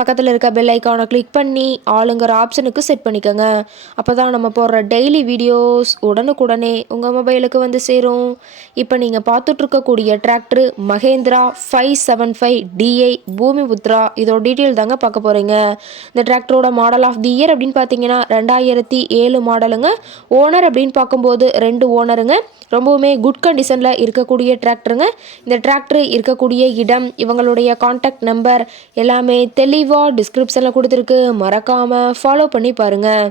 பக்கத்தில் இருக்க பெல் ஐக்கானை கிளிக் பண்ணி ஆளுங்கிற ஆப்ஷனுக்கு செட் பண்ணிக்கோங்க. அப்போ தான் நம்ம போடுற டெய்லி வீடியோஸ் உடனுக்குடனே உங்கள் மொபைலுக்கு வந்து சேரும். இப்போ நீங்கள் பார்த்துட்ருக்கக்கூடிய tractor Mahindra five seven five DI Bhoomi Putra இதோட டீட்டெயில் தாங்க பார்க்க போகிறீங்க இந்த டிராக்டரோட மாடல் ஆஃப் தி இயர் அப்படின்னு பார்த்தீங்கன்னா ரெண்டாயிரத்தி ஏழு மாடலுங்க ஓனர் அப்படின்னு பார்க்கும்போது ரெண்டு ஓனருங்க ரொம்பவுமே குட் கண்டிஷனில் இருக்கக்கூடிய டிராக்டருங்க இந்த டிராக்டர் இருக்கக்கூடிய இடம் இவங்களுடைய காண்டாக்ட் நம்பர் எல்லாமே தெளிவாக டிஸ்கிரிப்ஷனில் கொடுத்துருக்கு. மறக்காமல் ஃபாலோ பண்ணி பாருங்கள்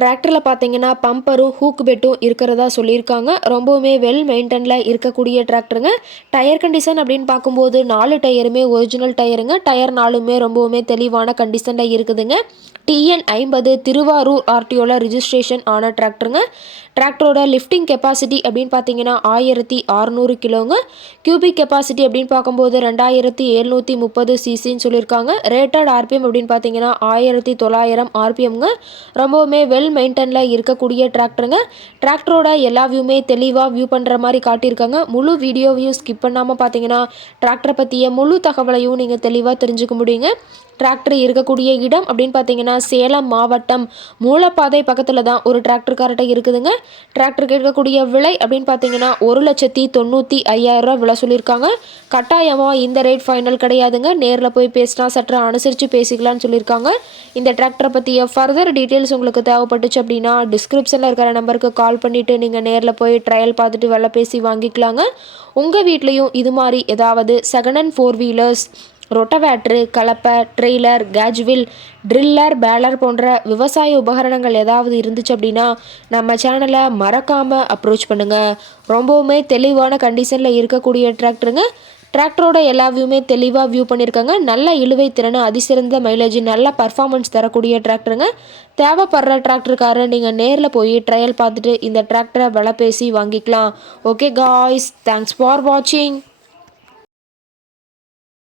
டிராக்டரில் பார்த்தீங்கன்னா பம்பரும் ஹூக் பெட்டும் இருக்கிறதா சொல்லியிருக்காங்க. ரொம்பவுமே வெல் மெயின்டெனில் இருக்கக்கூடிய டிராக்டருங்க டயர் கண்டிஷன் அப்படின்னு பார்க்கும்போது நாலு டயருமே ஒரிஜினல் டயருங்க டயர் நாலுமே ரொம்பவுமே தெளிவான கண்டிஷனில் இருக்குதுங்க. டிஎன் ஐம்பது திருவாரூர் ஆர்டிஓவில் ரிஜிஸ்ட்ரேஷன் ஆன டிராக்டருங்க டிராக்டரோட லிஃப்டிங் கெப்பாசிட்டி அப்படின்னு பார்த்தீங்கன்னா ஆயிரத்தி அறநூறு கிலோங்க. கியூபிக் கெப்பாசிட்டி அப்படின்னு பார்க்கும்போது ரெண்டாயிரத்தி எழுநூற்றி முப்பது சிசின்னு சொல்லியிருக்காங்க. ரேட்டட் ஆர்பிஎம் அப்படின்னு பார்த்தீங்கன்னா ஆயிரத்தி தொள்ளாயிரம் ஆர்பிஎம்ங்க ரொம்பவுமே வெல் மெயின்டைனில் இருக்கக்கூடிய டிராக்டருங்க டிராக்டரோட எல்லா வியூமே தெளிவாக வியூ பண்ணுற மாதிரி காட்டியிருக்காங்க. முழு வீடியோவையும் ஸ்கிப் பண்ணாமல் பார்த்தீங்கன்னா டிராக்டரை பற்றிய முழு தகவலையும் நீங்கள் தெளிவாக தெரிஞ்சுக்க முடியுங்க. டிராக்டர் இருக்கக்கூடிய இடம் அப்படின்னு பார்த்தீங்கன்னா சேலம் மாவட்டம் மூலப்பாதை பக்கத்தில் தான் ஒரு டிராக்டர் கார்ட்டை இருக்குதுங்க. டிராக்டருக்கு இருக்கக்கூடிய விலை அப்படின்னு பார்த்தீங்கன்னா ஒரு லட்சத்தி தொண்ணூற்றி ஐயாயிரரூவா விலை சொல்லியிருக்காங்க. கட்டாயமாக இந்த ரேட் ஃபைனல் கிடையாதுங்க. நேரில் போய் பேசினா சற்று அனுசரித்து பேசிக்கலாம்னு சொல்லியிருக்காங்க. இந்த டிராக்டரை பற்றிய ஃபர்தர் டீட்டெயில்ஸ் உங்களுக்கு தேவைப்பட்டுச்சு அப்படின்னா டிஸ்கிரிப்ஷனில் இருக்கிற நம்பருக்கு கால் பண்ணிவிட்டு நீங்கள் நேரில் போய் ட்ரையல் பார்த்துட்டு வெலை பேசி வாங்கிக்கலாங்க. உங்கள் வீட்லேயும் இது மாதிரி ஏதாவது second and four wheelers rotavator கலப்பை trailer cage wheel tiller baler போன்ற விவசாய உபகரணங்கள் ஏதாவது இருந்துச்சு அப்படின்னா நம்ம சேனலை மறக்காமல் அப்ரோச் பண்ணுங்கள் ரொம்பவுமே தெளிவான கண்டிஷனில் இருக்கக்கூடிய டிராக்டருங்க டிராக்டரோட எல்லா வியூமே தெளிவாக வியூ பண்ணியிருக்காங்க நல்ல இழுவை திறன் அதிசிறந்த மைலேஜ் நல்ல பர்ஃபார்மன்ஸ் தரக்கூடிய டிராக்டருங்க. தேவைப்படுற டிராக்டருக்கார நீங்கள் நேரில் போய் ட்ரையல் பார்த்துட்டு இந்த டிராக்டரை விலை பேசி வாங்கிக்கலாம். ஓகே காய்ஸ் தேங்க்ஸ் ஃபார் வாட்சிங்